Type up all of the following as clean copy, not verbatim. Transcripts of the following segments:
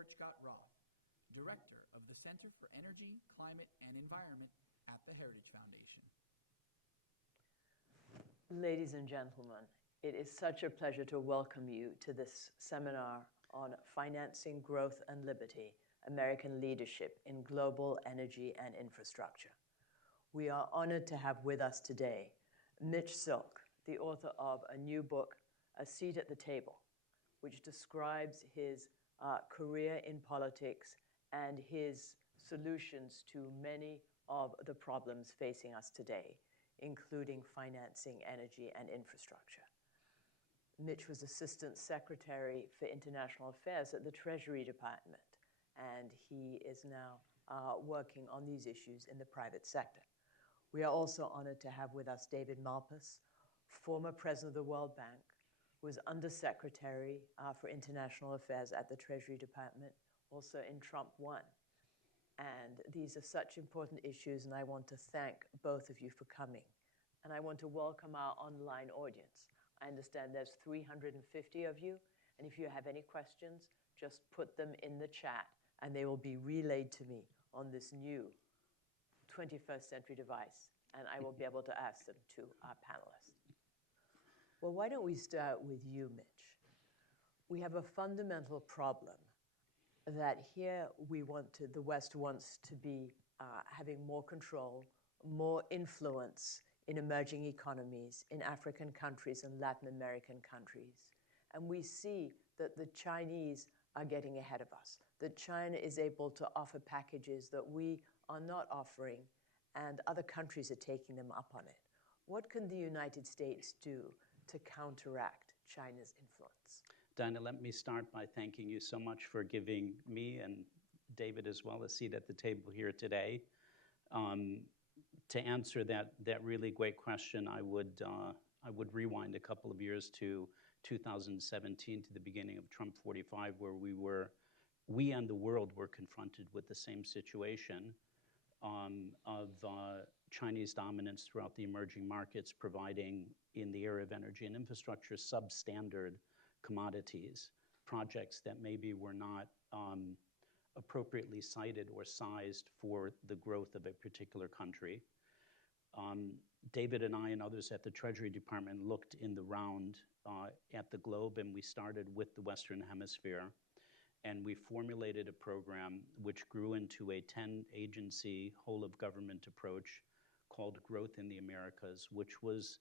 Roth, Director of the Center for Energy, Climate, and Environment at the Heritage Foundation. Ladies and gentlemen, it is such a pleasure to welcome you to this seminar on Financing Growth and Liberty, American Leadership in Global Energy and Infrastructure. We are honored to have with us today Mitch Silk, the author of a new book, A Seat at the Table, which describes his career in politics and his solutions to many of the problems facing us today, including financing energy and infrastructure. Mitch was Assistant Secretary for International Affairs at the Treasury Department, and he is now working on these issues in the private sector. We are also honored to have with us David Malpass, former President of the World Bank, who was Undersecretary for International Affairs at the Treasury Department, also in Trump 1. And these are such important issues, and I want to thank both of you for coming. And I want to welcome our online audience. I understand there's 350 of you, and if you have any questions, just put them in the chat, and they will be relayed to me on this new 21st century device, and I will be able to ask them to our panelists. Well, why don't we start with you, Mitch? We have a fundamental problem that here the West wants to be having more control, more influence in emerging economies, in African countries and Latin American countries. And we see that the Chinese are getting ahead of us, that China is able to offer packages that we are not offering, and other countries are taking them up on it. What can the United States do to counteract China's influence? Dinah, let me start by thanking you so much for giving me and David as well a seat at the table here today. To answer that really great question, I would rewind a couple of years to 2017, to the beginning of Trump 45, where we and the world were confronted with the same situation of Chinese dominance throughout the emerging markets, providing, in the area of energy and infrastructure, substandard commodities, projects that maybe were not appropriately cited or sized for the growth of a particular country. David and I and others at the Treasury Department looked in the round at the globe, and we started with the Western Hemisphere, and we formulated a program which grew into a 10-agency whole-of-government approach called Growth in the Americas, which was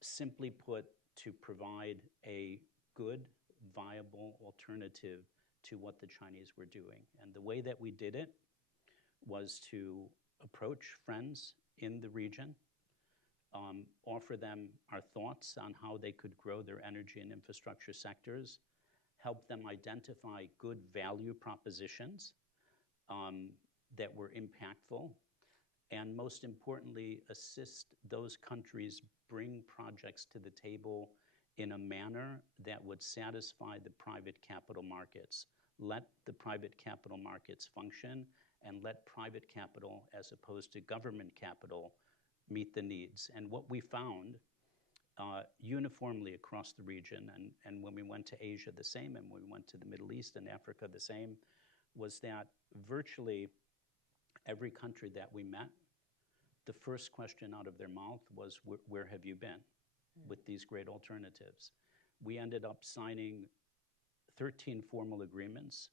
simply put to provide a good, viable alternative to what the Chinese were doing. And the way that we did it was to approach friends in the region, offer them our thoughts on how they could grow their energy and infrastructure sectors, help them identify good value propositions that were impactful, and most importantly, assist those countries bring projects to the table in a manner that would satisfy the private capital markets. Let the private capital markets function, and let private capital, as opposed to government capital, meet the needs. And what we found uniformly across the region, and when we went to Asia the same, and when we went to the Middle East and Africa the same, was that virtually every country that we met, the first question out of their mouth was, where have you been with these great alternatives? We ended up signing 13 formal agreements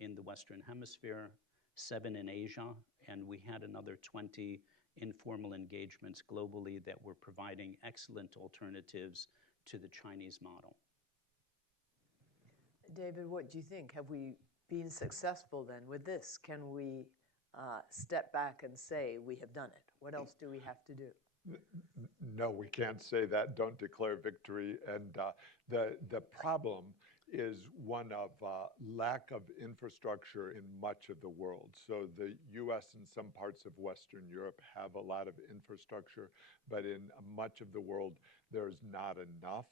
in the Western Hemisphere, 7 in Asia, and we had another 20 informal engagements globally that were providing excellent alternatives to the Chinese model. David, what do you think? Have we been successful then with this? Can we step back and say we have done it? What else do we have to do? No, we can't say that. Don't declare victory. And the problem is one of lack of infrastructure in much of the world. So the US and some parts of Western Europe have a lot of infrastructure, but in much of the world, there's not enough.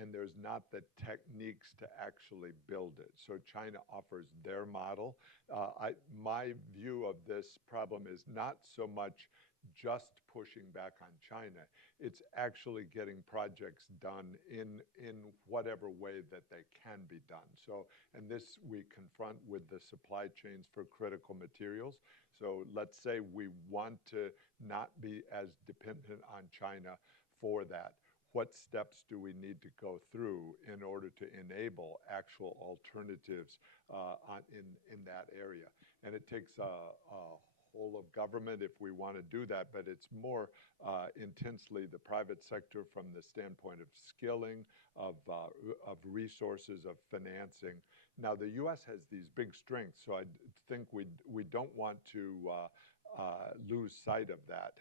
And there's not the techniques to actually build it. So China offers their model. My view of this problem is not so much just pushing back on China. It's actually getting projects done in whatever way that they can be done. So, and this we confront with the supply chains for critical materials. So let's say we want to not be as dependent on China for that. What steps do we need to go through in order to enable actual alternatives in that area? And it takes a whole of government if we want to do that, but it's more intensely the private sector from the standpoint of skilling, of resources, of financing. Now, the U.S. has these big strengths, so I think we don't want to lose sight of that.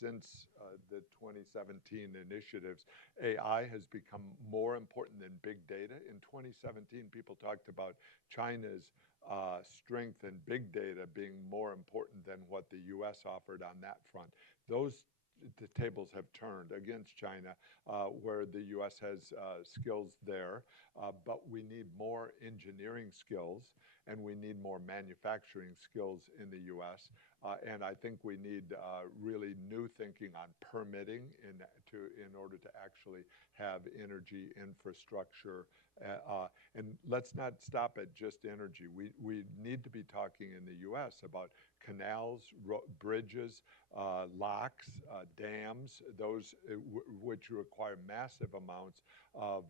Since the 2017 initiatives, AI has become more important than big data. In 2017, people talked about China's strength in big data being more important than what the U.S. offered on that front. The tables have turned against China, where the U.S. has skills there, but we need more engineering skills and we need more manufacturing skills in the U.S. And I think we need really new thinking on permitting in order to actually have energy infrastructure. And let's not stop at just energy. We need to be talking in the U.S. about canals, bridges, locks, dams, those which require massive amounts of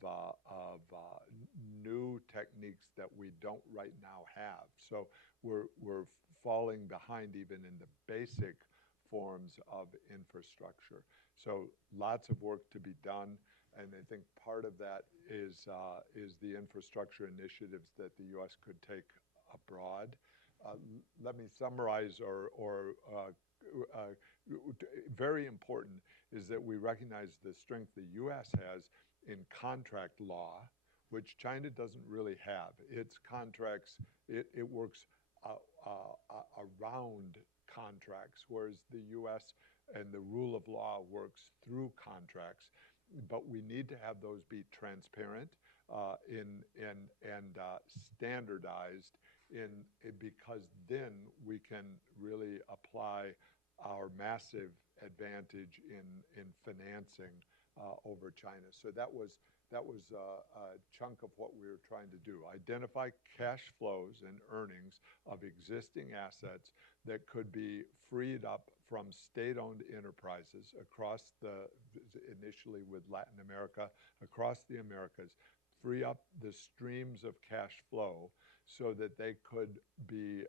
new techniques that we don't right now have. So we're falling behind even in the basic forms of infrastructure. So lots of work to be done. And I think part of that is the infrastructure initiatives that the U.S. could take abroad. Let me summarize, very important is that we recognize the strength the U.S. has in contract law, which China doesn't really have. Its contracts, it works around contracts, whereas the U.S. and the rule of law works through contracts. But we need to have those be transparent and standardized because then we can really apply our massive advantage in financing over China. So that was a chunk of what we were trying to do. Identify cash flows and earnings of existing assets that could be freed up from state-owned enterprises across initially with Latin America, across the Americas, free up the streams of cash flow so that they could be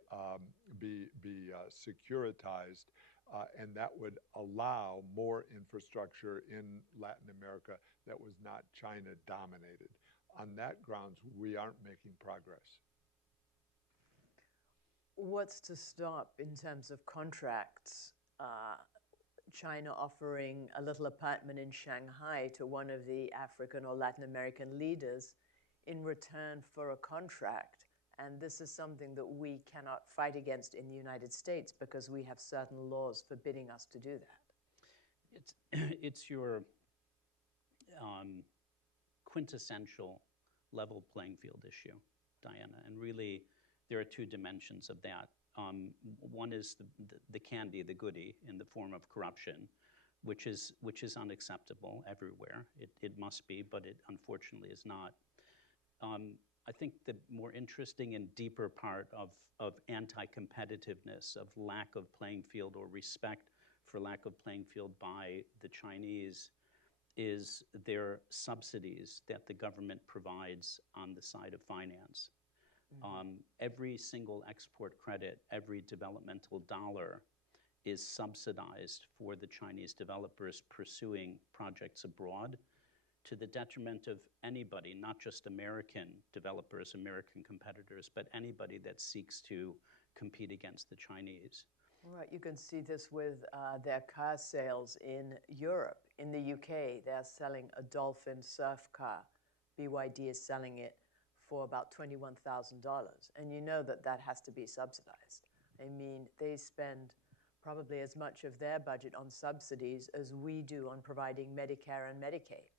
securitized, and that would allow more infrastructure in Latin America that was not China dominated. On that grounds, we aren't making progress. What's to stop in terms of contracts? China offering a little apartment in Shanghai to one of the African or Latin American leaders in return for a contract. And this is something that we cannot fight against in the United States because we have certain laws forbidding us to do that. It's your quintessential level playing field issue, Diana. And really, there are two dimensions of that. One is the candy, the goodie, in the form of corruption, which is unacceptable everywhere. It must be, but it unfortunately is not. I think the more interesting and deeper part of anti-competitiveness, of lack of playing field or respect for lack of playing field by the Chinese is their subsidies that the government provides on the side of finance. Every single export credit, every developmental dollar is subsidized for the Chinese developers pursuing projects abroad to the detriment of anybody, not just American developers, American competitors, but anybody that seeks to compete against the Chinese. Right, you can see this with their car sales in Europe. In the UK, they're selling a Dolphin surf car. BYD is selling it for about $21,000. And you know that that has to be subsidized. I mean, they spend probably as much of their budget on subsidies as we do on providing Medicare and Medicaid.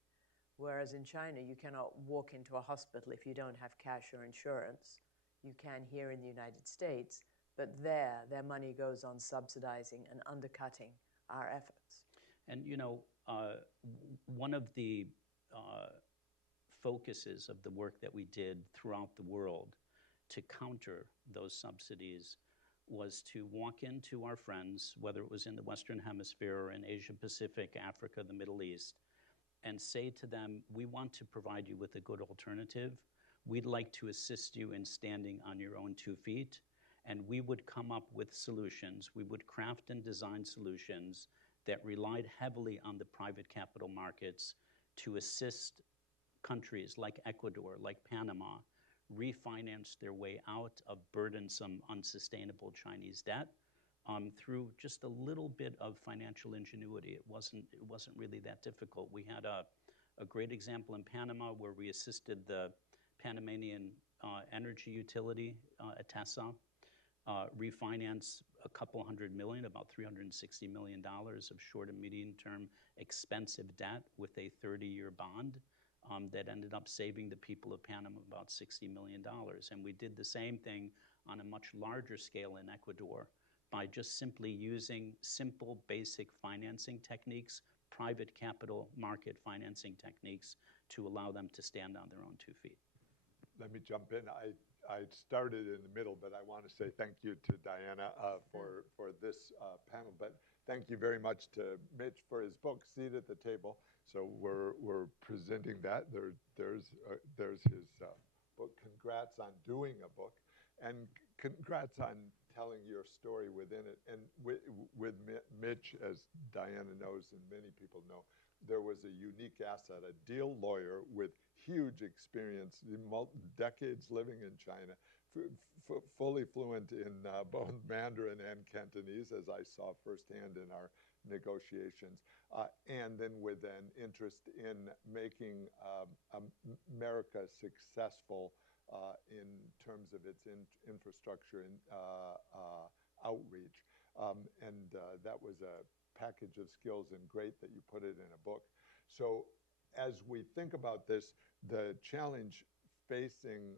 Whereas in China, you cannot walk into a hospital if you don't have cash or insurance. You can here in the United States, but their money goes on subsidizing and undercutting our efforts. And one of the focuses of the work that we did throughout the world to counter those subsidies was to walk into our friends, whether it was in the Western Hemisphere or in Asia Pacific, Africa, the Middle East, and say to them, we want to provide you with a good alternative. We'd like to assist you in standing on your own 2 feet, and we would come up with solutions. We would craft and design solutions that relied heavily on the private capital markets to assist countries like Ecuador, like Panama, refinance their way out of burdensome, unsustainable Chinese debt through just a little bit of financial ingenuity. It wasn't really that difficult. We had a great example in Panama where we assisted the Panamanian energy utility, Atesa, refinance a couple $100 million, about $360 million of short and medium-term expensive debt with a 30-year bond that ended up saving the people of Panama about $60 million. And we did the same thing on a much larger scale in Ecuador by just simply using simple, basic financing techniques, private capital market financing techniques to allow them to stand on their own 2 feet. Let me jump in. I started in the middle, but I want to say thank you to Diana for this panel. But thank you very much to Mitch for his book, Seat at the Table. So we're presenting that. There's his book. Congrats on doing a book, and congrats on telling your story within it. And with Mitch, as Diana knows and many people know, there was a unique asset, a deal lawyer with huge experience, decades living in China, fully fluent in both Mandarin and Cantonese, as I saw firsthand in our negotiations, and then with an interest in making America successful in terms of its infrastructure and outreach. And that was a package of skills, and great that you put it in a book. So as we think about this, the challenge facing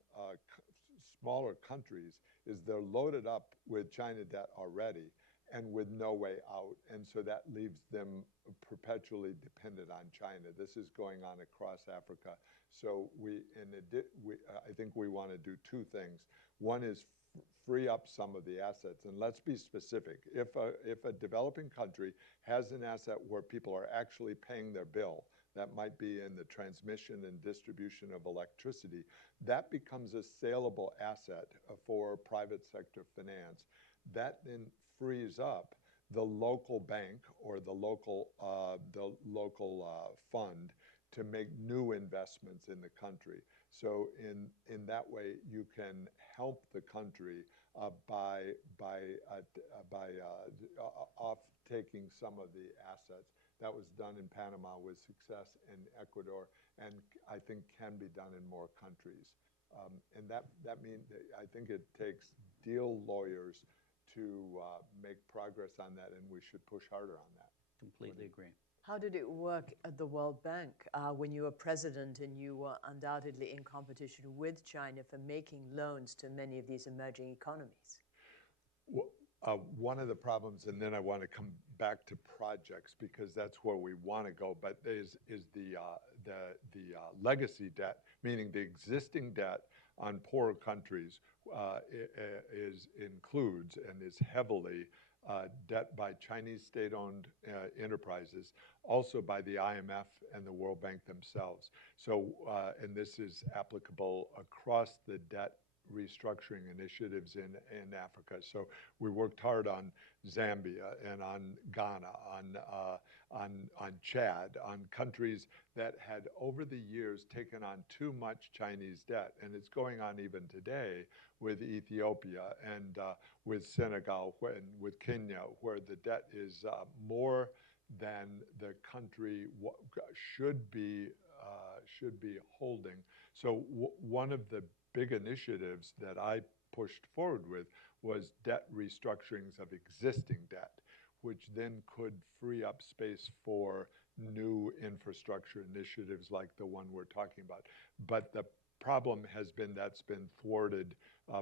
smaller countries is they're loaded up with China debt already and with no way out. And so that leaves them perpetually dependent on China. This is going on across Africa. So I think we want to do 2 things. One is free up some of the assets. And let's be specific. If a developing country has an asset where people are actually paying their bill, that might be in the transmission and distribution of electricity, that becomes a saleable asset for private sector finance. That then frees up the local bank or the local fund to make new investments in the country. So in that way, you can help the country by off-taking some of the assets. That was done in Panama with success, in Ecuador, and I think can be done in more countries. And that means I think it takes deal lawyers to make progress on that, and we should push harder on that. Completely agree. How did it work at the World Bank when you were president and you were undoubtedly in competition with China for making loans to many of these emerging economies? Well, one of the problems, and then I want to come back to projects because that's where we want to go, but is the legacy debt, meaning the existing debt on poorer countries includes and is heavily debt by Chinese state-owned enterprises, also by the IMF and the World Bank themselves. So, and this is applicable across the debt restructuring initiatives in Africa. So we worked hard on Zambia and on Ghana, on Chad, on countries that had over the years taken on too much Chinese debt. And it's going on even today with Ethiopia and with Senegal and with Kenya, where the debt is more than the country should be holding. So one of the big initiatives that I pushed forward with was debt restructurings of existing debt, which then could free up space for new infrastructure initiatives like the one we're talking about. But the problem has been that's been thwarted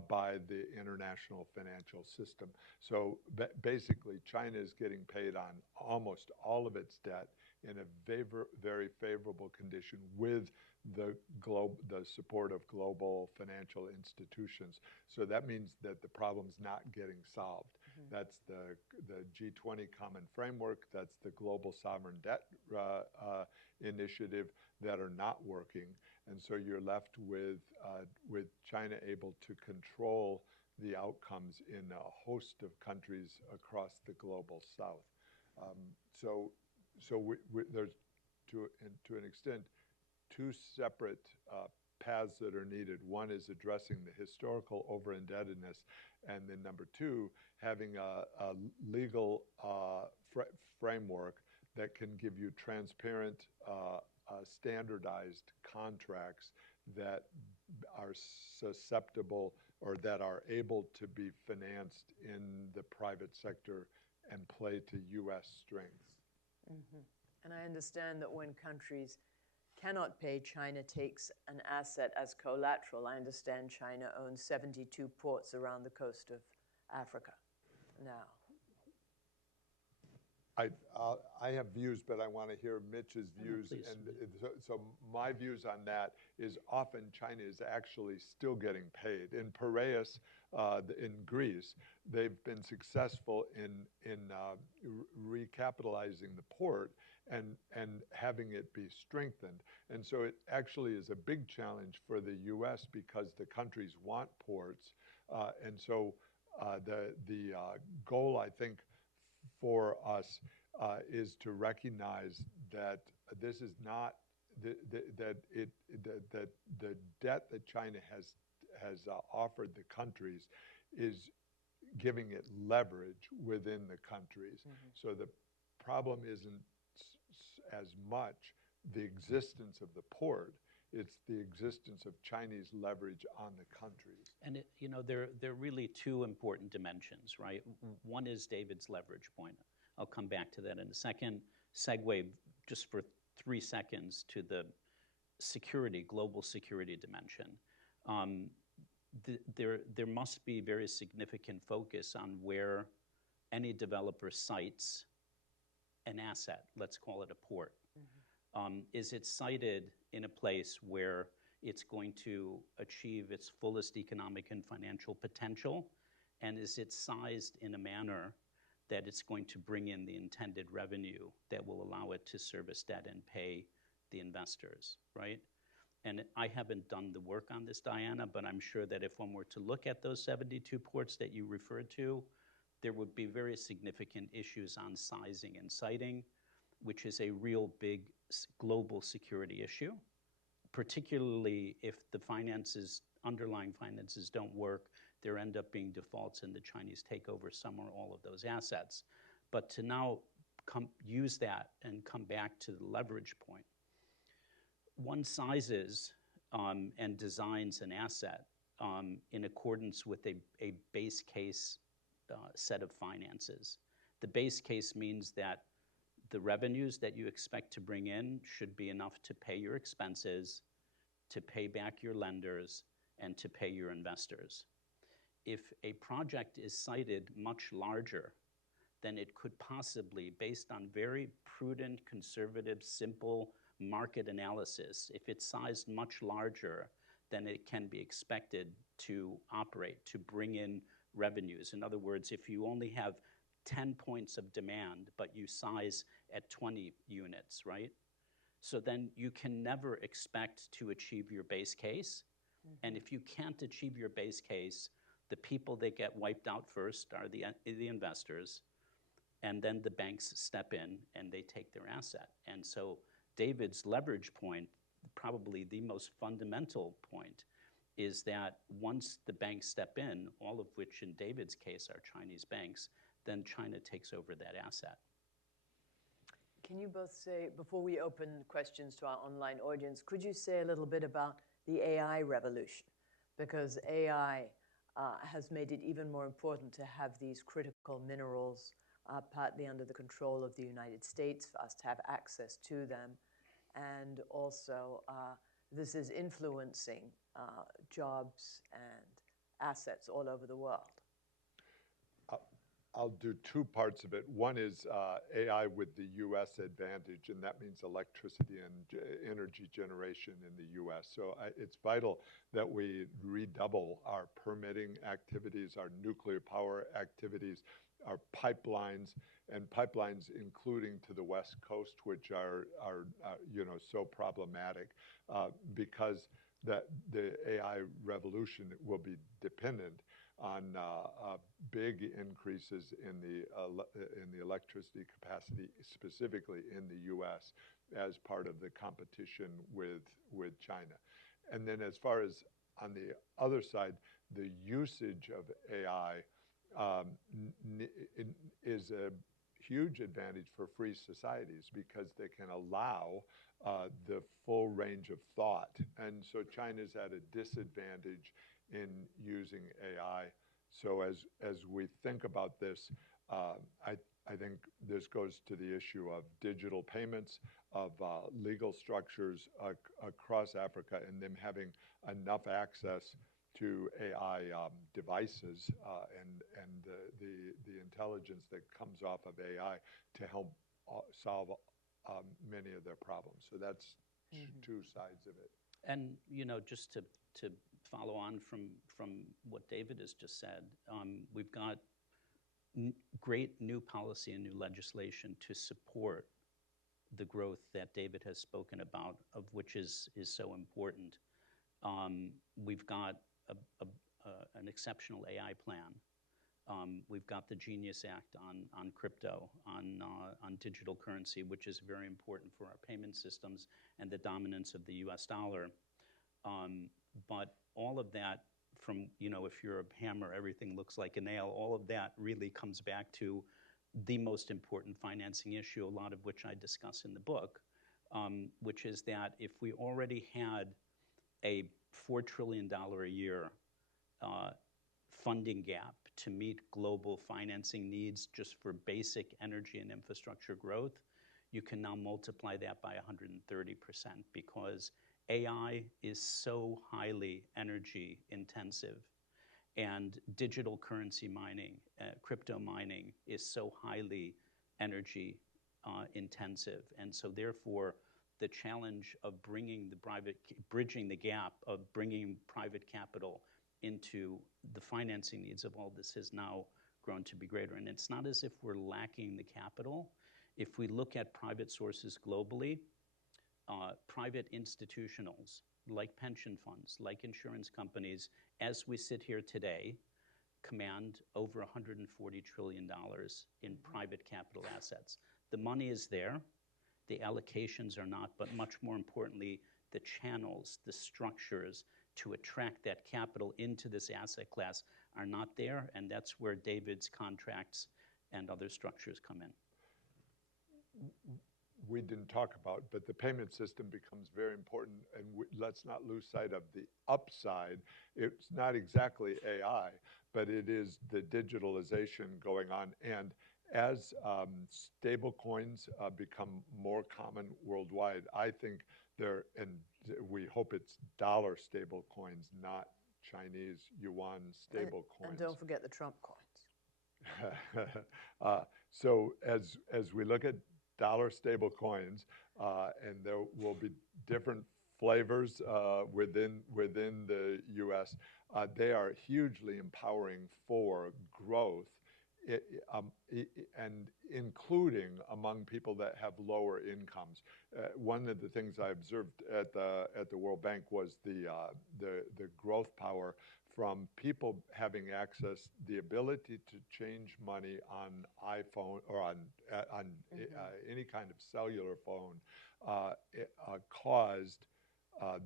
by the international financial system. So basically, China is getting paid on almost all of its debt in a very favorable condition with the support of global financial institutions. So that means that the problem's not getting solved. That's the G20 Common Framework, that's the Global Sovereign Debt Initiative that are not working. And so you're left with China able to control the outcomes in a host of countries across the global south. There's, to an extent, two separate paths that are needed. One is addressing the historical over-indebtedness, and then number two, having a legal framework that can give you transparent, standardized contracts that are susceptible or that are able to be financed in the private sector and play to U.S. strengths. And I understand that when countries cannot pay, China takes an asset as collateral. I understand China owns 72 ports around the coast of Africa now. I have views, but I want to hear Mitch's views. Please. And so my views on that is often China is actually still getting paid. In Piraeus, in Greece, they've been successful in recapitalizing the port and having it be strengthened. And so it actually is a big challenge for the U.S. because the countries want ports. And so the goal, I think, for us is to recognize that this is not that the debt that China has offered the countries is giving it leverage within the countries. So the problem isn't as much the existence of the port, it's the existence of Chinese leverage on the countries. And there are really two important dimensions, right? One is David's leverage point. I'll come back to that in a second. Segue just for 3 seconds to the global security dimension. There must be very significant focus on where any developer sites an asset, let's call it a port. Is it sited in a place where it's going to achieve its fullest economic and financial potential? And is it sized in a manner that it's going to bring in the intended revenue that will allow it to service debt and pay the investors, right? And I haven't done the work on this, Diana, but I'm sure that if one were to look at those 72 ports that you referred to, there would be very significant issues on sizing and siting, which is a real big global security issue, particularly if the underlying finances don't work, there end up being defaults and the Chinese take over some or all of those assets. But to now use that and come back to the leverage point, one sizes and designs an asset in accordance with a base case set of finances. The base case means that the revenues that you expect to bring in should be enough to pay your expenses, to pay back your lenders, and to pay your investors. If a project is sited much larger than it could possibly, based on very prudent, conservative, simple market analysis, if it's sized much larger than it can be expected to operate, to bring in revenues. In other words, if you only have 10 points of demand, but you size at 20 units, right? So then you can never expect to achieve your base case. And if you can't achieve your base case, the people that get wiped out first are the investors, and then the banks step in and they take their asset. And so David's leverage point, probably the most fundamental point, is that once the banks step in, all of which in David's case are Chinese banks, then China takes over that asset. Can you both say, before we open questions to our online audience, could you say a little bit about the AI revolution? Because AI has made it even more important to have these critical minerals partly under the control of the United States, for us to have access to them. And also, this is influencing jobs and assets all over the world? I'll do two parts of it. One is AI with the U.S. advantage, and that means electricity and energy generation in the U.S. So it's vital that we redouble our permitting activities, our nuclear power activities, our pipelines, and pipelines including to the West Coast, which are so problematic because the AI revolution will be dependent on big increases in the electricity capacity, specifically in the U.S., as part of the competition with China. And then as far as on the other side, the usage of AI is a huge advantage for free societies because they can allow the full range of thought. And so China's at a disadvantage in using AI. So as we think about this, I think this goes to the issue of digital payments, of legal structures across Africa, and them having enough access to AI devices and the intelligence that comes off of AI to help solve many of their problems. So that's two sides of it. And just to follow on from what David has just said, we've got great new policy and new legislation to support the growth that David has spoken about, of which is so important. We've got an exceptional AI plan. We've got the Genius Act on crypto, on digital currency, which is very important for our payment systems and the dominance of the US dollar. But all of that, from, if you're a hammer, everything looks like a nail, all of that really comes back to the most important financing issue, a lot of which I discuss in the book, which is that if we already had a $4 trillion a year funding gap to meet global financing needs just for basic energy and infrastructure growth, you can now multiply that by 130% because AI is so highly energy intensive, and digital currency mining, crypto mining is so highly energy intensive. And so therefore, the challenge of bridging the gap of bringing private capital into the financing needs of all this has now grown to be greater. And it's not as if we're lacking the capital. If we look at private sources globally, private institutionals like pension funds, like insurance companies, as we sit here today, command over $140 trillion in private capital assets. The money is there, the allocations are not, but much more importantly, the channels, the structures to attract that capital into this asset class are not there, and that's where David's contracts and other structures come in. We didn't talk about, but the payment system becomes very important, and let's not lose sight of the upside. It's not exactly AI, but it is the digitalization going on. And as stable coins become more common worldwide, I think and we hope it's dollar stable coins, not Chinese yuan stable coins. And don't forget the Trump coins. So as we look at dollar stable coins, and there will be different flavors within the U.S., they are hugely empowering for growth, and including among people that have lower incomes. One of the things I observed at the World Bank was the growth power from people having access, the ability to change money on iPhone or on any kind of cellular phone, caused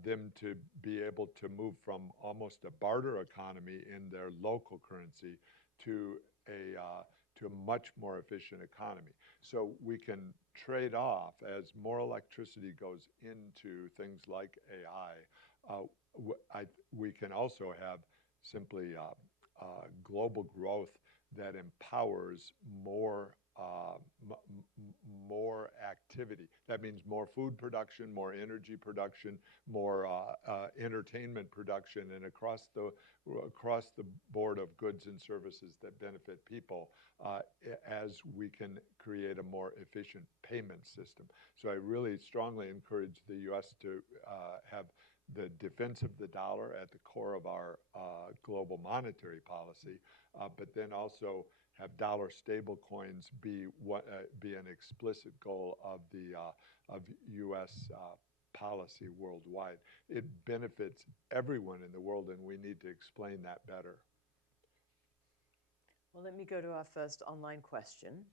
them to be able to move from almost a barter economy in their local currency to a much more efficient economy. So we can trade off as more electricity goes into things like AI. We can also have simply global growth that empowers more connectivity. That means more food production, more energy production, more entertainment production, and across the board of goods and services that benefit people as we can create a more efficient payment system. So I really strongly encourage the U.S. to have the defense of the dollar at the core of our global monetary policy, but then also have dollar stable coins be an explicit goal of the U.S. policy worldwide. It benefits everyone in the world, and we need to explain that better. Well, let me go to our first online question.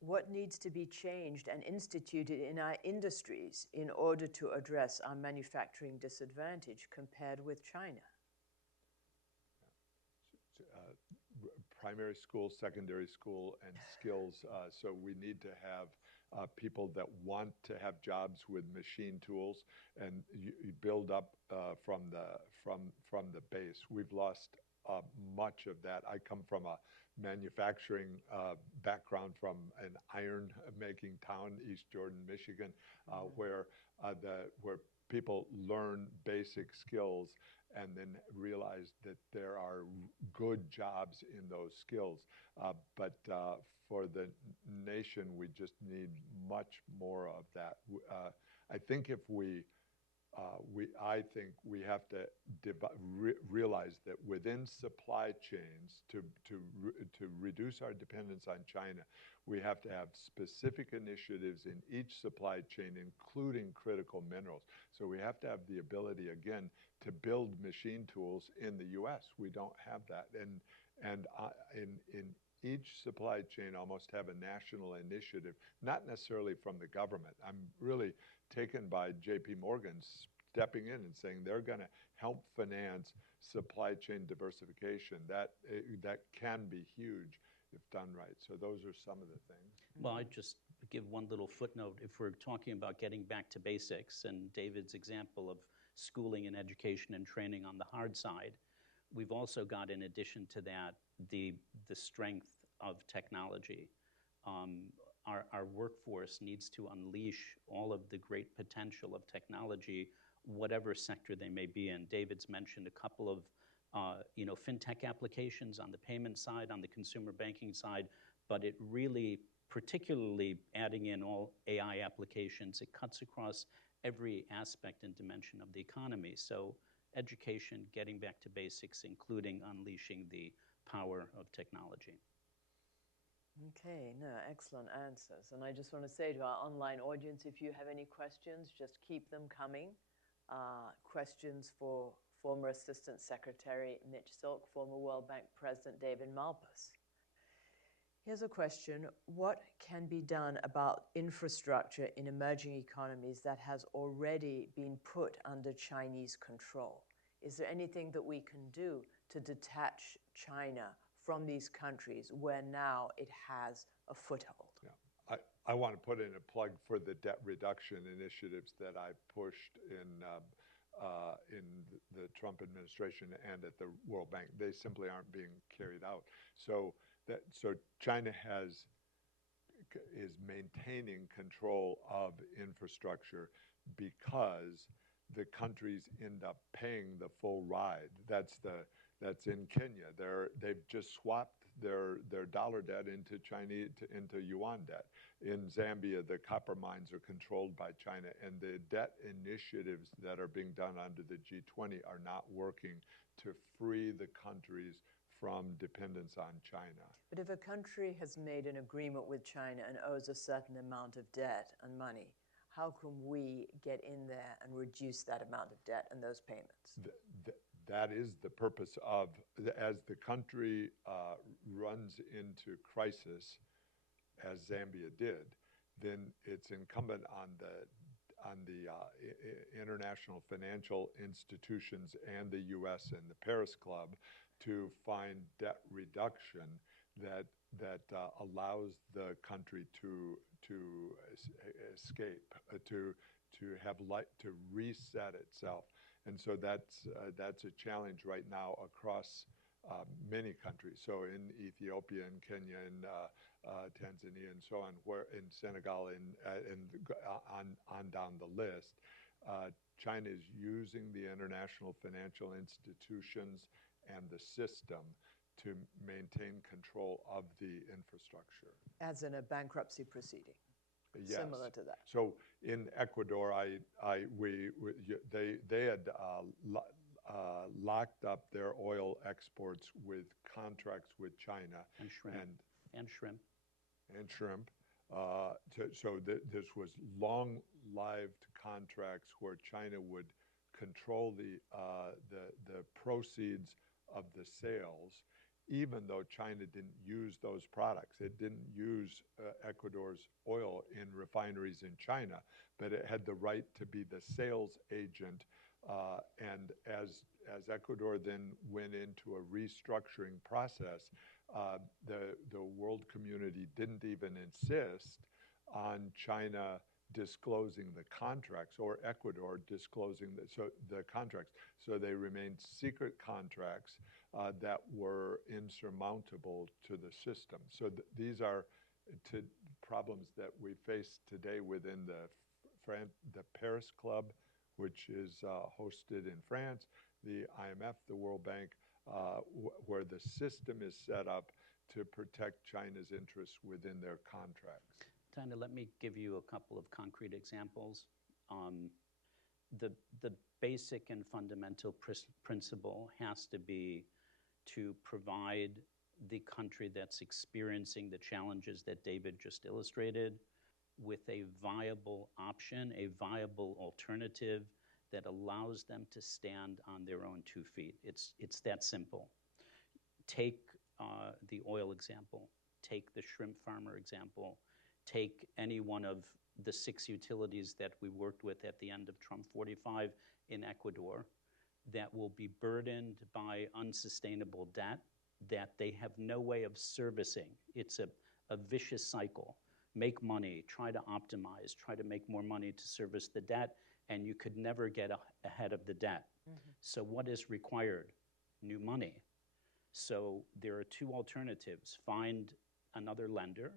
What needs to be changed and instituted in our industries in order to address our manufacturing disadvantage compared with China? Primary school, secondary school, and skills. So we need to have people that want to have jobs with machine tools, and you build up from the base. We've lost much of that. I come from a manufacturing background from an iron-making town, East Jordan, Michigan, where people learn basic skills and then realize that there are good jobs in those skills. But for the nation, we just need much more of that. I think if I think we have to realize that within supply chains, to reduce our dependence on China, we have to have specific initiatives in each supply chain, including critical minerals. So we have to have the ability, again, to build machine tools in the U.S. We don't have that. And in each supply chain almost have a national initiative, not necessarily from the government. I'm really taken by J.P. Morgan stepping in and saying they're going to help finance supply chain diversification. That can be huge if done right. So those are some of the things. Well, I'd just give one little footnote. If we're talking about getting back to basics, and David's example of schooling and education and training on the hard side, we've also got, in addition to that, the strength of technology. Our workforce needs to unleash all of the great potential of technology, whatever sector they may be in. David's mentioned a couple of fintech applications on the payment side, on the consumer banking side, but it really, particularly adding in all AI applications, it cuts across every aspect and dimension of the economy. So education, getting back to basics, including unleashing the power of technology. Okay, no, excellent answers. And I just want to say to our online audience, if you have any questions, just keep them coming. Questions for former Assistant Secretary Mitch Silk, former World Bank President David Malpass. Here's a question. What can be done about infrastructure in emerging economies that has already been put under Chinese control? Is there anything that we can do to detach China from these countries where now it has a foothold? Yeah. I want to put in a plug for the debt reduction initiatives that I pushed in the Trump administration and at the World Bank. They simply aren't being carried out. So China is maintaining control of infrastructure because the countries end up paying the full ride. That's in Kenya. They've just swapped their dollar debt into yuan debt. In Zambia, the copper mines are controlled by China, and the debt initiatives that are being done under the G20 are not working to free the countries from dependence on China. But if a country has made an agreement with China and owes a certain amount of debt and money, how can we get in there and reduce that amount of debt and those payments? That is the purpose of, as the country runs into crisis, as Zambia did, then it's incumbent on the international financial institutions and the U.S. and the Paris Club to find debt reduction that allows the country to escape, to reset itself. And so that's a challenge right now across many countries. So in Ethiopia and Kenya and Tanzania, and so on, where in Senegal, on down the list, China is using the international financial institutions and the system to maintain control of the infrastructure. As in a bankruptcy proceeding, Yes. similar to that. So in Ecuador, they had locked up their oil exports with contracts with China And shrimp. And shrimp. and shrimp. This was long-lived contracts where China would control the proceeds of the sales, even though China didn't use those products. It didn't use Ecuador's oil in refineries in China, but it had the right to be the sales agent. And as Ecuador then went into a restructuring process, the world community didn't even insist on China disclosing the contracts or Ecuador disclosing the contracts. So they remained secret contracts that were insurmountable to the system. So these are problems that we face today within the Paris Club, which is hosted in France, the IMF, the World Bank, where the system is set up to protect China's interests within their contracts. Tanya, let me give you a couple of concrete examples. The basic and fundamental principle has to be to provide the country that's experiencing the challenges that David just illustrated with a viable option, a viable alternative that allows them to stand on their own 2 feet. It's that simple. Take the oil example. Take the shrimp farmer example. Take any one of the 6 utilities that we worked with at the end of Trump 45 in Ecuador that will be burdened by unsustainable debt that they have no way of servicing. It's a vicious cycle. Make money, try to optimize, try to make more money to service the debt, and you could never get ahead of the debt. Mm-hmm. So what is required? New money. So there are 2 alternatives. Find another lender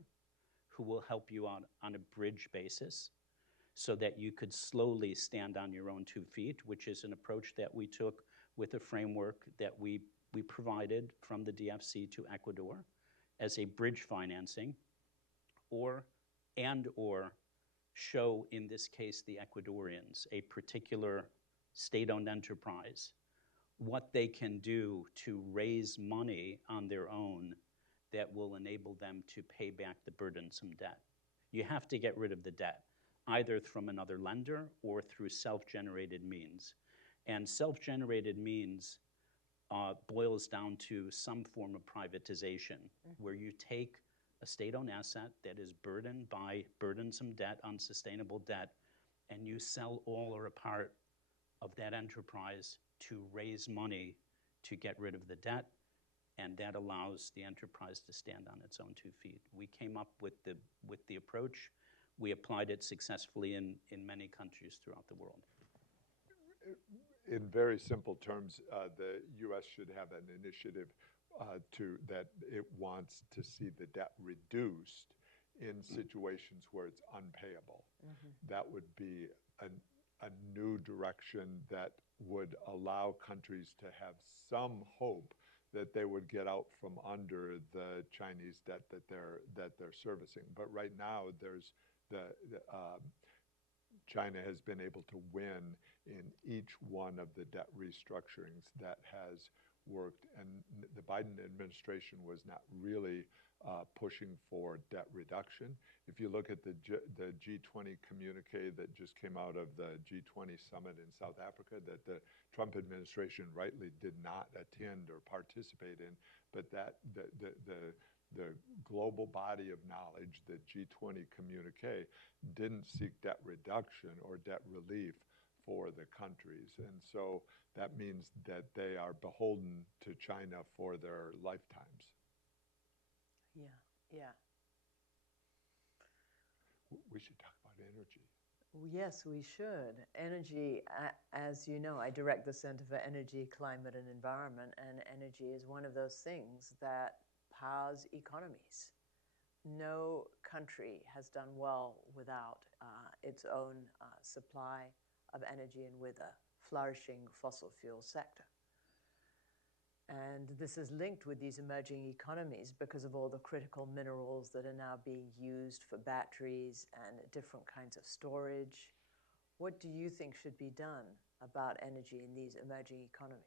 who will help you out on a bridge basis so that you could slowly stand on your own 2 feet, which is an approach that we took with a framework that we provided from the DFC to Ecuador as a bridge financing, or show, in this case, the Ecuadorians, a particular state-owned enterprise, what they can do to raise money on their own that will enable them to pay back the burdensome debt. You have to get rid of the debt, either from another lender or through self-generated means. And self-generated means boils down to some form of privatization, where you take a state-owned asset that is burdened by burdensome debt, unsustainable debt, and you sell all or a part of that enterprise to raise money to get rid of the debt, and that allows the enterprise to stand on its own 2 feet. We came up with the approach. We applied it successfully in many countries throughout the world. In very simple terms, the U.S. should have an initiative that it wants to see the debt reduced in situations where it's unpayable. Mm-hmm. That would be a new direction that would allow countries to have some hope that they would get out from under the Chinese debt that they're servicing. But right now, there's China has been able to win in each one of the debt restructurings that has worked, and the Biden administration was not really pushing for debt reduction. If you look at the G20 communique that just came out of the G20 summit in South Africa that the Trump administration rightly did not attend or participate in, but that the global body of knowledge, the G20 communique, didn't seek debt reduction or debt relief for the countries. And so that means that they are beholden to China for their lifetimes. Yeah. We should talk about energy. Yes, we should. Energy, as you know, I direct the Center for Energy, Climate, and Environment, and energy is one of those things that powers economies. no country has done well without its own supply of energy and with a flourishing fossil fuel sector. And this is linked with these emerging economies because of all the critical minerals that are now being used for batteries and different kinds of storage. What do you think should be done about energy in these emerging economies?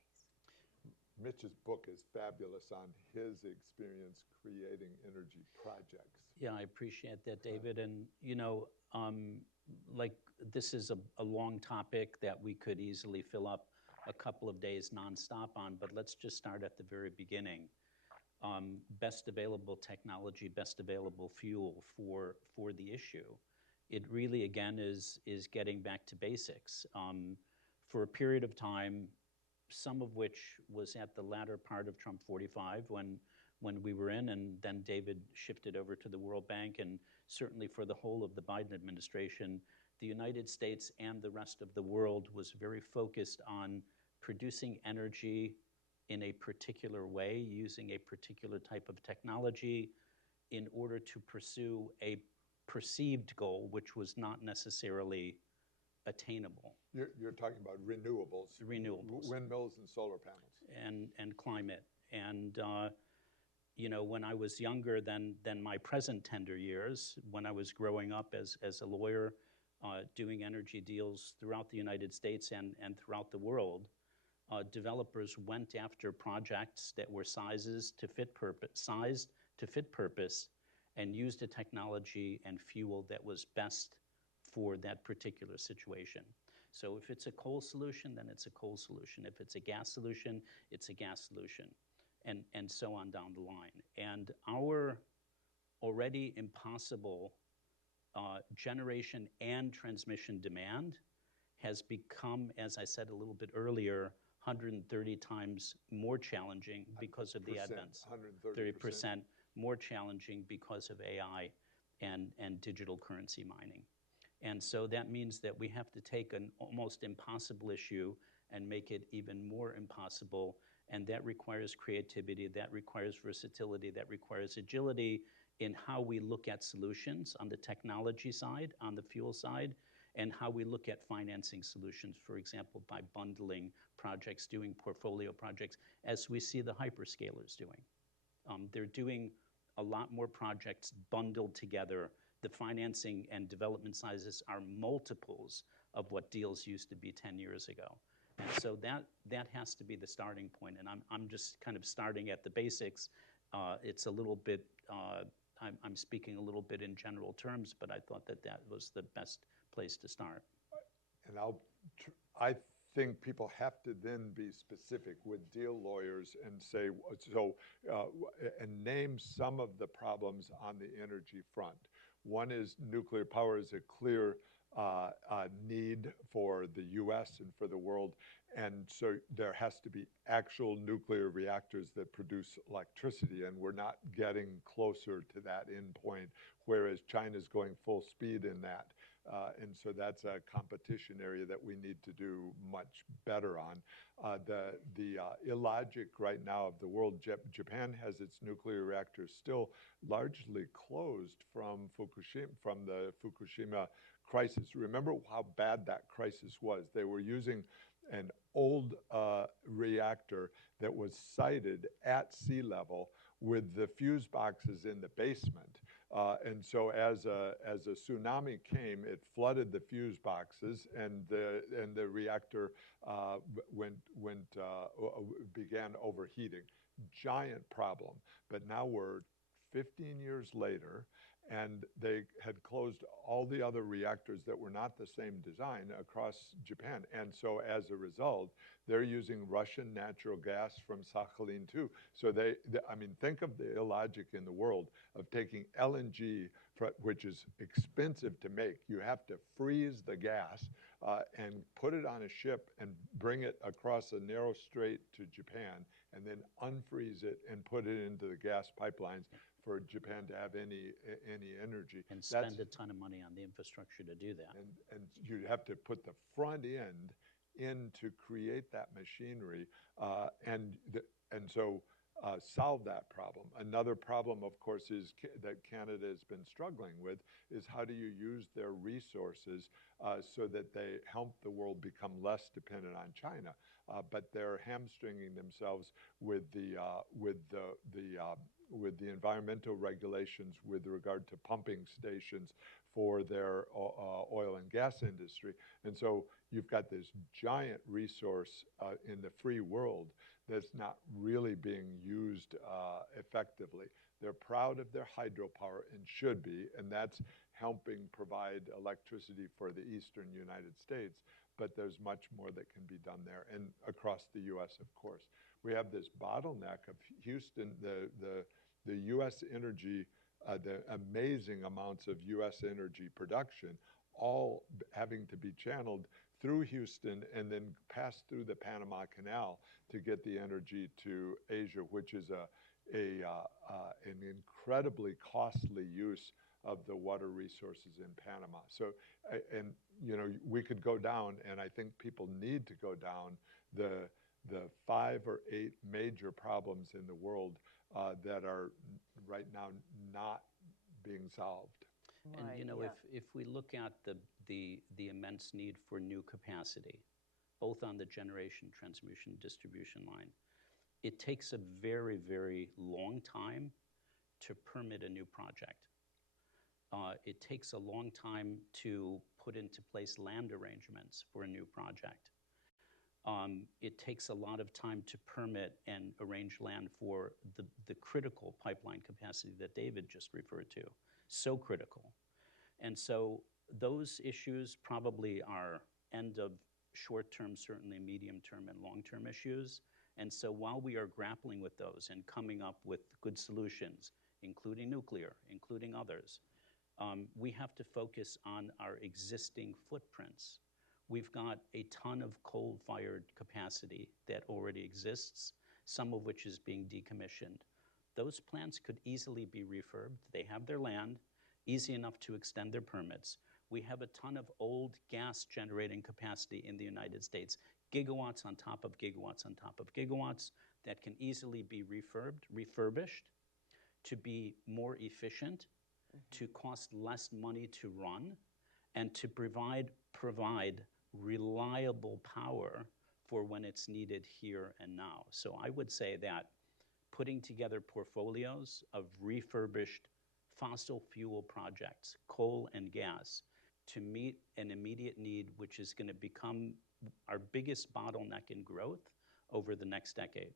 Mitch's book is fabulous on his experience creating energy projects. Yeah, I appreciate that, David. And, you know, like this is a long topic that we could easily fill up a couple of days nonstop on, but let's just start at the very beginning. Best available technology, best available fuel for the issue. It really, again, is getting back to basics. For a period of time, some of which was at the latter part of Trump 45 when we were in, and then David shifted over to the World Bank, and certainly for the whole of the Biden administration, the United States and the rest of the world was very focused on producing energy in a particular way, using a particular type of technology in order to pursue a perceived goal, which was not necessarily attainable. You're talking about renewables. Renewables. Windmills and solar panels. And climate. And you know, when I was younger than my present tender years, when I was growing up as a lawyer, doing energy deals throughout the United States and throughout the world, developers went after projects that were sized to fit purpose, and used a technology and fuel that was best for that particular situation. So if it's a coal solution, then it's a coal solution. If it's a gas solution, it's a gas solution, and so on down the line. And our already impossible generation and transmission demand has become, as I said a little bit earlier, 130 times more challenging because of the advents. 30% more challenging because of AI and digital currency mining. And so that means that we have to take an almost impossible issue and make it even more impossible. And that requires creativity, that requires versatility, that requires agility in how we look at solutions on the technology side, on the fuel side, and how we look at financing solutions, for example, by bundling projects, doing portfolio projects, as we see the hyperscalers doing. They're doing a lot more projects bundled together. The financing and development sizes are multiples of what deals used to be 10 years ago. And so that has to be the starting point. And I'm just kind of starting at the basics. It's a little bit, I'm speaking a little bit in general terms, but I thought that was the best place to start. And I think people have to then be specific with deal lawyers and say, and name some of the problems on the energy front. One is nuclear power is a clear need for the US and for the world. And so there has to be actual nuclear reactors that produce electricity, and we're not getting closer to that end point, whereas China's going full speed in that. And so that's a competition area that we need to do much better on. The illogic right now of the world, Japan has its nuclear reactors still largely closed from the Fukushima crisis. Remember how bad that crisis was. They were using an old reactor that was sited at sea level with the fuse boxes in the basement. And so as a tsunami came, it flooded the fuse boxes, and the reactor began overheating. Giant problem. But now we're 15 years later, and they had closed all the other reactors that were not the same design across Japan. And so as a result, they're using Russian natural gas from Sakhalin too. So I mean, think of the illogic in the world of taking LNG, which is expensive to make. You have to freeze the gas and put it on a ship and bring it across a narrow strait to Japan, and then unfreeze it and put it into the gas pipelines for Japan to have any energy. And spend a ton of money on the infrastructure to do that. And you have to put the front end in to create that machinery. And so solve that problem. Another problem, of course, is that Canada has been struggling with is how do you use their resources so that they help the world become less dependent on China. But they're hamstringing themselves with the environmental regulations with regard to pumping stations for their oil and gas industry. And so you've got this giant resource in the free world that's not really being used effectively. They're proud of their hydropower and should be, and that's helping provide electricity for the eastern United States. But there's much more that can be done there, and across the U.S., of course. We have this bottleneck of Houston, the U.S. energy, the amazing amounts of U.S. energy production, all having to be channeled through Houston and then pass through the Panama Canal to get the energy to Asia, which is an incredibly costly use of the water resources in Panama. So, and you know, we could go down, and I think people need to go down the 5 or 8 major problems in the world that are right now not being solved. And you know, if we look at the immense need for new capacity, both on the generation, transmission, distribution line, it takes a very, very long time to permit a new project. It takes a long time to put into place land arrangements for a new project. It takes a lot of time to permit and arrange land for the critical pipeline capacity that David just referred to, so critical. And so those issues probably are end of short-term, certainly medium-term and long-term issues. And so while we are grappling with those and coming up with good solutions, including nuclear, including others, we have to focus on our existing footprints. We've got a ton of coal-fired capacity that already exists, some of which is being decommissioned. Those plants could easily be refurbed. They have their land, easy enough to extend their permits. We have a ton of old gas generating capacity in the United States, gigawatts on top of gigawatts on top of gigawatts that can easily be refurbished to be more efficient, to cost less money to run, and to provide reliable power for when it's needed here and now. So I would say that putting together portfolios of refurbished fossil fuel projects, coal and gas, to meet an immediate need, which is going to become our biggest bottleneck in growth over the next decade.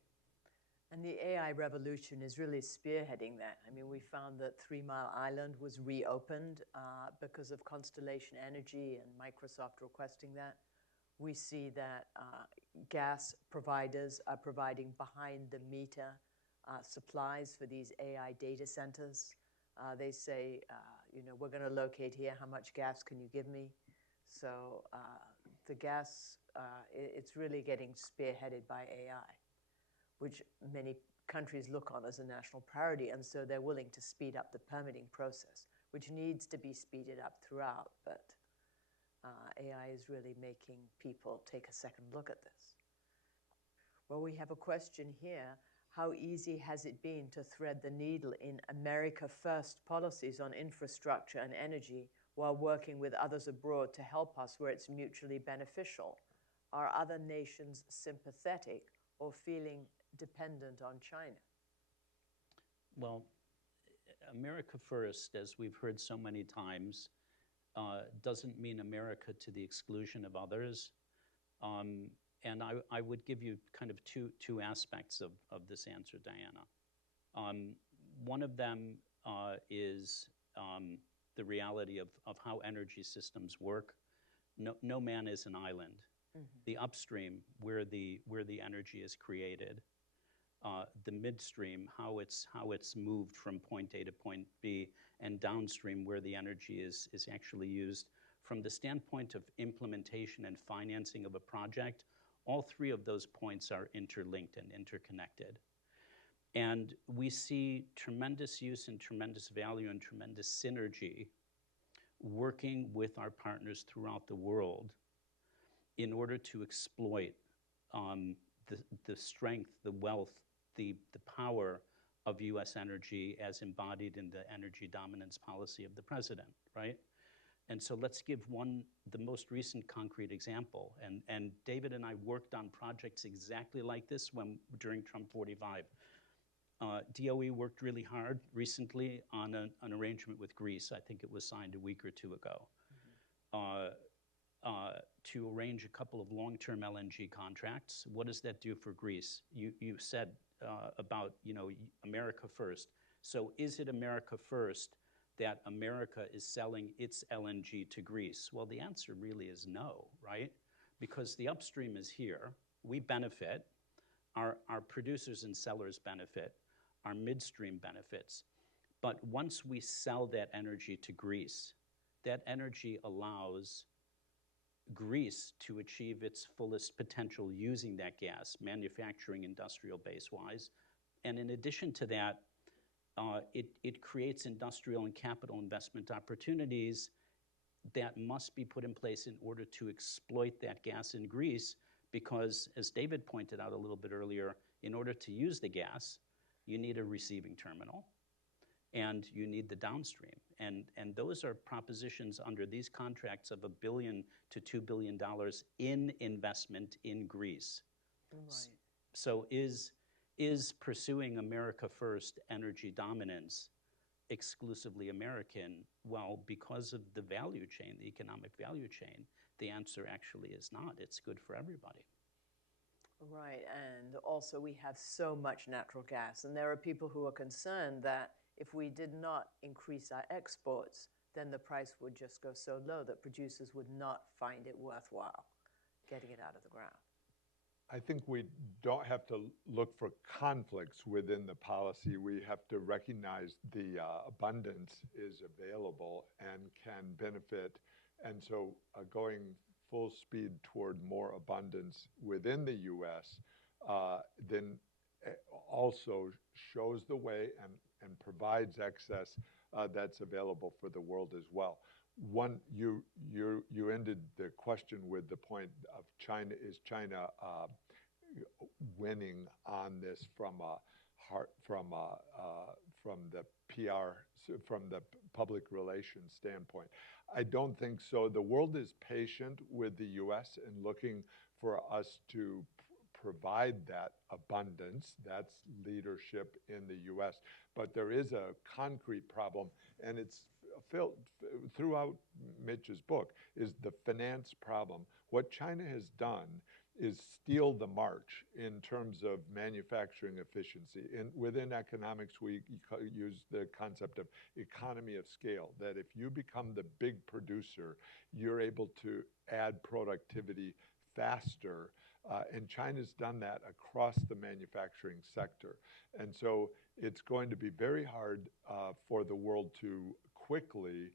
And the AI revolution is really spearheading that. I mean, we found that 3 Mile Island was reopened because of Constellation Energy and Microsoft requesting that. We see that gas providers are providing behind-the-meter supplies for these AI data centers. They say, you know, we're going to locate here. How much gas can you give me? So the gas, it's really getting spearheaded by AI, which many countries look on as a national priority, and so they're willing to speed up the permitting process, which needs to be speeded up throughout, but AI is really making people take a second look at this. Well, we have a question here. How easy has it been to thread the needle in America First policies on infrastructure and energy while working with others abroad to help us where it's mutually beneficial? Are other nations sympathetic or feeling dependent on China? Well, America First, as we've heard so many times, doesn't mean America to the exclusion of others. And I would give you kind of two aspects of this answer, Diana. One of them is the reality of how energy systems work. No man is an island. Mm-hmm. The upstream, where the energy is created, the midstream, how it's moved from point A to point B, and downstream, where the energy is actually used. From the standpoint of implementation and financing of a project, all 3 of those points are interlinked and interconnected. And we see tremendous use and tremendous value and tremendous synergy working with our partners throughout the world in order to exploit the strength, the wealth the power of U.S. energy as embodied in the energy dominance policy of the president, right? And so let's give the most recent concrete example. And David and I worked on projects exactly like this during Trump 45. DOE worked really hard recently on an arrangement with Greece. I think it was signed a week or two ago. To arrange a couple of long-term LNG contracts. What does that do for Greece? You said about, America first. So is it America first that America is selling its LNG to Greece? Well, the answer really is no, right? Because the upstream is here. We benefit. Our producers and sellers benefit. Our midstream benefits. But once we sell that energy to Greece, that energy allows Greece to achieve its fullest potential using that gas, manufacturing industrial base-wise. And in addition to that, it creates industrial and capital investment opportunities that must be put in place in order to exploit that gas in Greece, because as David pointed out a little bit earlier, in order to use the gas, you need a receiving terminal and you need the downstream. And those are propositions under these contracts of $1 billion to $2 billion in investment in Greece. Right. So is pursuing America first energy dominance exclusively American? Well, because of the value chain, the economic value chain, the answer actually is not. It's good for everybody. Right, and also we have so much natural gas, and there are people who are concerned that if we did not increase our exports, then the price would just go so low that producers would not find it worthwhile getting it out of the ground. I think we don't have to look for conflicts within the policy. We have to recognize the abundance is available and can benefit. And so going full speed toward more abundance within the U.S. Then also shows the way and provides excess that's available for the world as well. One, you ended the question with the point of China. Is China winning on this from the PR, from the public relations standpoint? I don't think so. The world is patient with the U.S. and looking for us to provide that abundance. That's leadership in the U.S. But there is a concrete problem, and it's felt throughout Mitch's book, is the finance problem. What China has done is steal the march in terms of manufacturing efficiency. Within economics, we use the concept of economy of scale, that if you become the big producer, you're able to add productivity faster. And China's done that across the manufacturing sector. And so it's going to be very hard for the world to quickly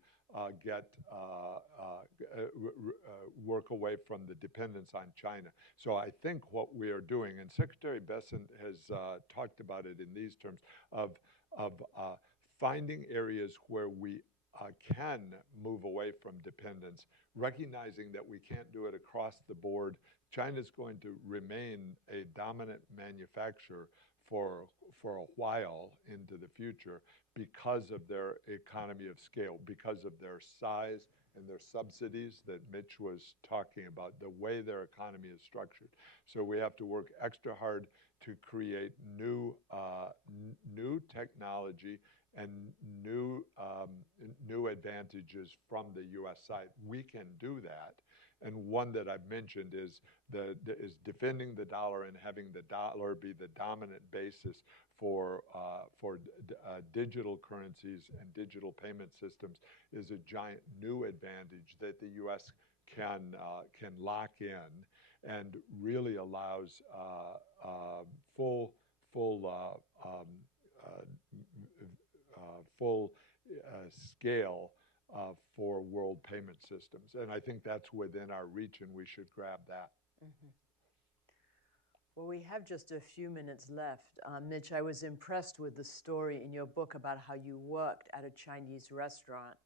work away from the dependence on China. So I think what we are doing, and Secretary Bessent has talked about it in these terms, of finding areas where we can move away from dependence, recognizing that we can't do it across the board. China's going to remain a dominant manufacturer for a while into the future because of their economy of scale, because of their size and their subsidies that Mitch was talking about, the way their economy is structured. So we have to work extra hard to create new technology and new advantages from the U.S. side. We can do that. And one that I've mentioned is defending the dollar and having the dollar be the dominant basis for digital currencies and digital payment systems is a giant new advantage that the U.S. can lock in and really allows full scale for world payment systems. And I think that's within our reach, and we should grab that. Mm-hmm. Well, we have just a few minutes left. Mitch, I was impressed with the story in your book about how you worked at a Chinese restaurant.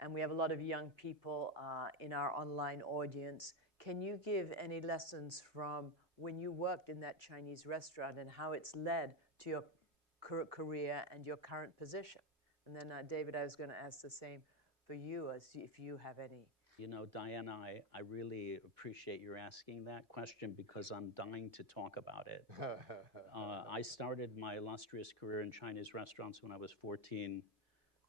And we have a lot of young people in our online audience. Can you give any lessons from when you worked in that Chinese restaurant and how it's led to your career and your current position? And then, David, I was going to ask the same for you, as if you have any. You know, Diana, I really appreciate your asking that question because I'm dying to talk about it. I started my illustrious career in Chinese restaurants when I was 14,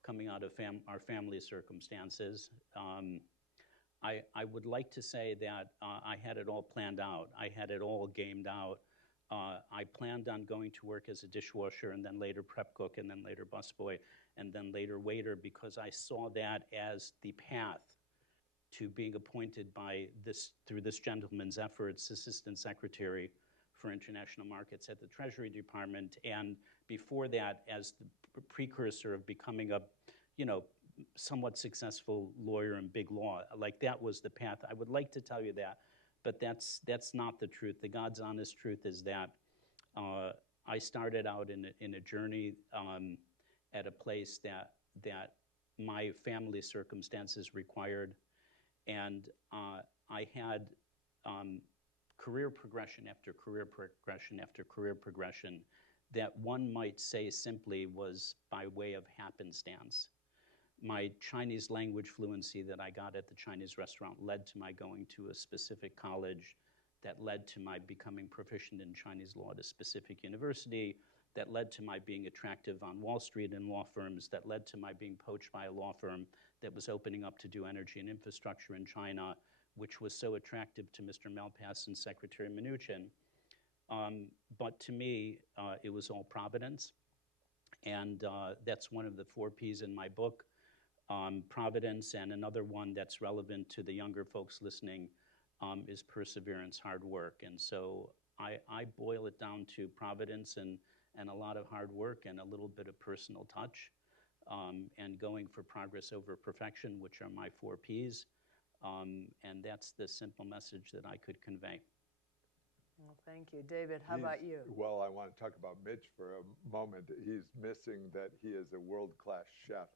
coming out of our family circumstances. I would like to say that I had it all planned out. I had it all gamed out. I planned on going to work as a dishwasher and then later prep cook and then later busboy and then later waiter because I saw that as the path to being appointed through this gentleman's efforts, Assistant Secretary for International Markets at the Treasury Department, and before that as the precursor of becoming a, somewhat successful lawyer in big law. Like that was the path. I would like to tell you that, but that's not the truth. The God's honest truth is that I started out in a journey at a place that my family circumstances required. And I had career progression after career progression after career progression that one might say simply was by way of happenstance. My Chinese language fluency that I got at the Chinese restaurant led to my going to a specific college, that led to my becoming proficient in Chinese law at a specific university, that led to my being attractive on Wall Street in law firms, that led to my being poached by a law firm that was opening up to do energy and infrastructure in China, which was so attractive to Mr. Malpass and Secretary Mnuchin. But to me, it was all providence. And that's one of the 4 Ps in my book, providence, and another one that's relevant to the younger folks listening is perseverance, hard work. And so I boil it down to providence and a lot of hard work and a little bit of personal touch, and going for progress over perfection, which are my 4 Ps. And that's the simple message that I could convey. Well, thank you. David, how about you? Well, I want to talk about Mitch for a moment. He's missing that he is a world-class chef.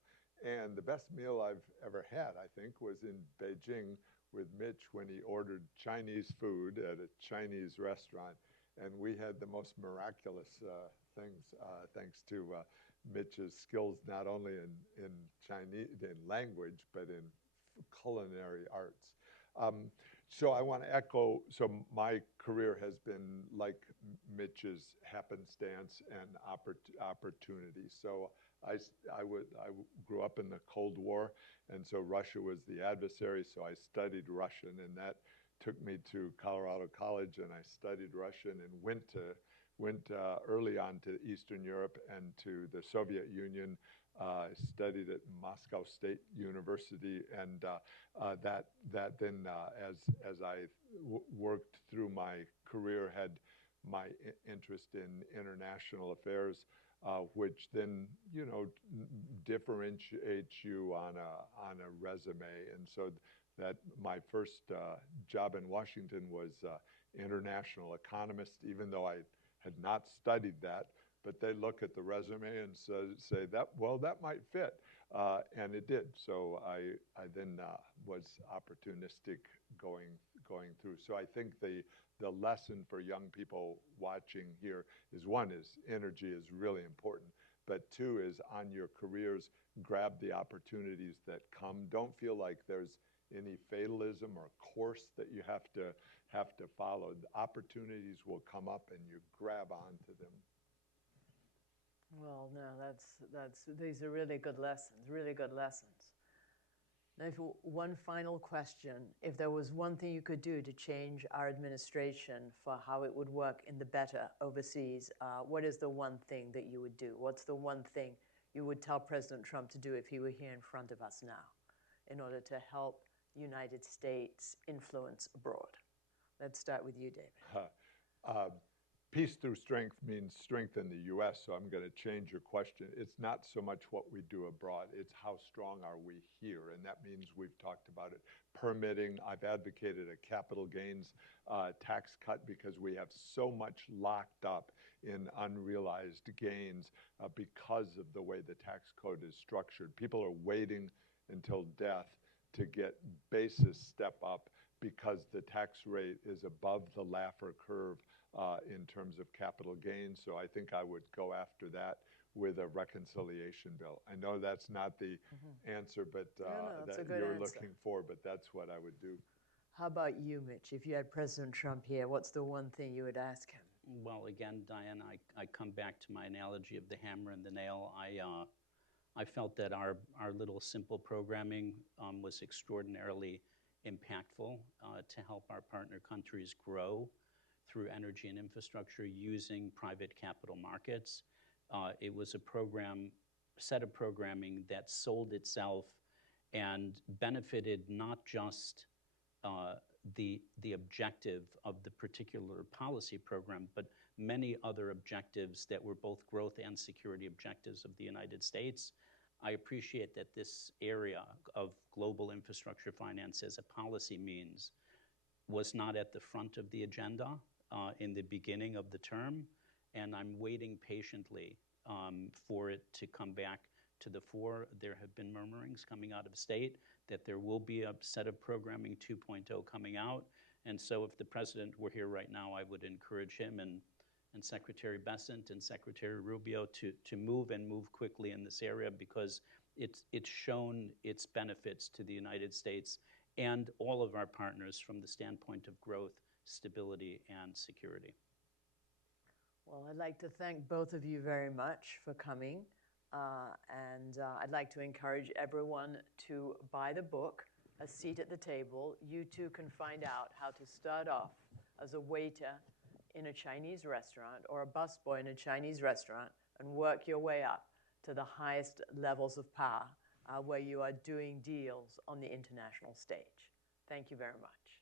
And the best meal I've ever had, I think, was in Beijing with Mitch when he ordered Chinese food at a Chinese restaurant. And we had the most miraculous things, thanks to Mitch's skills, not only in Chinese, in language, but in culinary arts. So I want to echo, so my career has been like Mitch's happenstance and opportunity. So I grew up in the Cold War, and so Russia was the adversary, so I studied Russian, and that took me to Colorado College, and I studied Russian and went early on to Eastern Europe and to the Soviet Union. I studied at Moscow State University, and that then, as I worked through my career, had my interest in international affairs, which then differentiates you on a resume. And so that my first job in Washington was international economist, even though I had not studied that. But they look at the resume and say that, well, that might fit, and it did. So I then was opportunistic going through. So I think the lesson for young people watching here is, one is energy is really important, but 2 is on your careers, grab the opportunities that come. Don't feel like there's any fatalism or course that you have to follow. The opportunities will come up and you grab onto them. Well, no, these are really good lessons, really good lessons. Now, one final question. If there was one thing you could do to change our administration for how it would work in the better overseas, what is the one thing that you would do? What's the one thing you would tell President Trump to do if he were here in front of us now in order to help the United States influence abroad? Let's start with you, David. Peace through strength means strength in the U.S., so I'm going to change your question. It's not so much what we do abroad, it's how strong are we here, and that means we've talked about it. Permitting, I've advocated a capital gains tax cut because we have so much locked up in unrealized gains because of the way the tax code is structured. People are waiting until death to get basis step up because the tax rate is above the Laffer curve in terms of capital gains. So I think I would go after that with a reconciliation bill. I know that's not the answer, but that's a that good you're answer. looking for, but that's what I would do. How about you, Mitch? If you had President Trump here, what's the one thing you would ask him? Well, again, Diane, I come back to my analogy of the hammer and the nail. I felt that our little simple programming was extraordinarily impactful to help our partner countries grow through energy and infrastructure using private capital markets. It was a set of programming that sold itself and benefited not just the objective of the particular policy program, but many other objectives that were both growth and security objectives of the United States. I appreciate that this area of global infrastructure finance as a policy means was not at the front of the agenda in the beginning of the term, and I'm waiting patiently for it to come back to the fore. There have been murmurings coming out of state that there will be a set of programming 2.0 coming out. And so if the president were here right now, I would encourage him and Secretary Bessent and Secretary Rubio to move quickly in this area, because it's shown its benefits to the United States and all of our partners from the standpoint of growth, stability, and security. Well, I'd like to thank both of you very much for coming. And I'd like to encourage everyone to buy the book, A Seat at the Table. You too can find out how to start off as a waiter in a Chinese restaurant or a busboy in a Chinese restaurant and work your way up to the highest levels of power where you are doing deals on the international stage. Thank you very much.